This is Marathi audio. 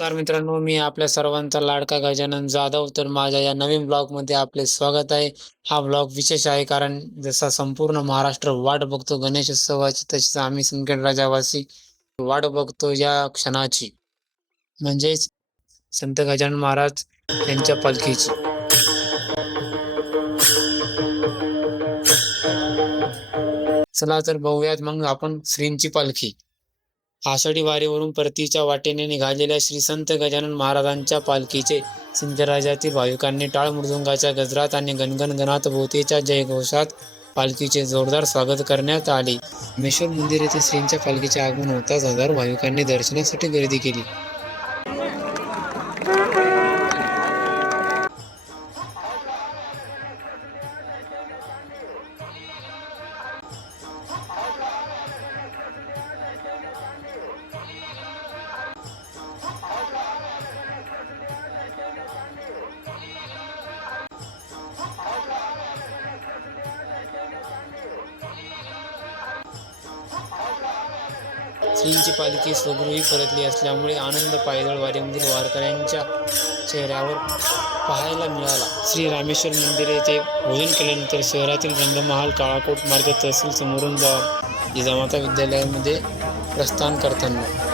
नमस्कार मित्रांनो, मी आपल्या सर्वांचा लाडका गजानन जाधव. तर माझ्या या नवीन ब्लॉगमध्ये आपले स्वागत आहे. हा ब्लॉग विशेष आहे कारण जसा संपूर्ण महाराष्ट्र वाट बघतो गणेशोत्सवाची, तशीच आम्ही सिंदखेड राजावासी वाट बघतो या क्षणाची, म्हणजेच संत गजानन महाराज यांच्या पालखीची. चला तर बघूयात मग आपण श्रींची पालखी. आषाढी वारीवरून परतीच्या वाटेने निघालेल्या श्री संत गजानन महाराजांच्या पालखीचे सिंहराजातील भाविकांनी टाळ मृदुंगाच्या गजरात आणि गणगण भोवतीच्या जयघोषात पालखीचे जोरदार स्वागत करण्यात आले. रामेश्वर मंदिर येथे श्रींच्या पालखीचे आगमन होताच हजारो भाविकांनी दर्शनासाठी गर्दी केली. श्रींची पालखी स्वगृही परतली असल्यामुळे आनंद पायदळ वारीमधील वारकऱ्यांच्या चेहऱ्यावर पाहायला मिळाला. श्री रामेश्वर मंदिर येथे भोजन केल्यानंतर शहरातील रंगमहाल काळाकोट मार्ग तहसील समोरून जिजामाता विद्यालयामध्ये प्रस्थान करताना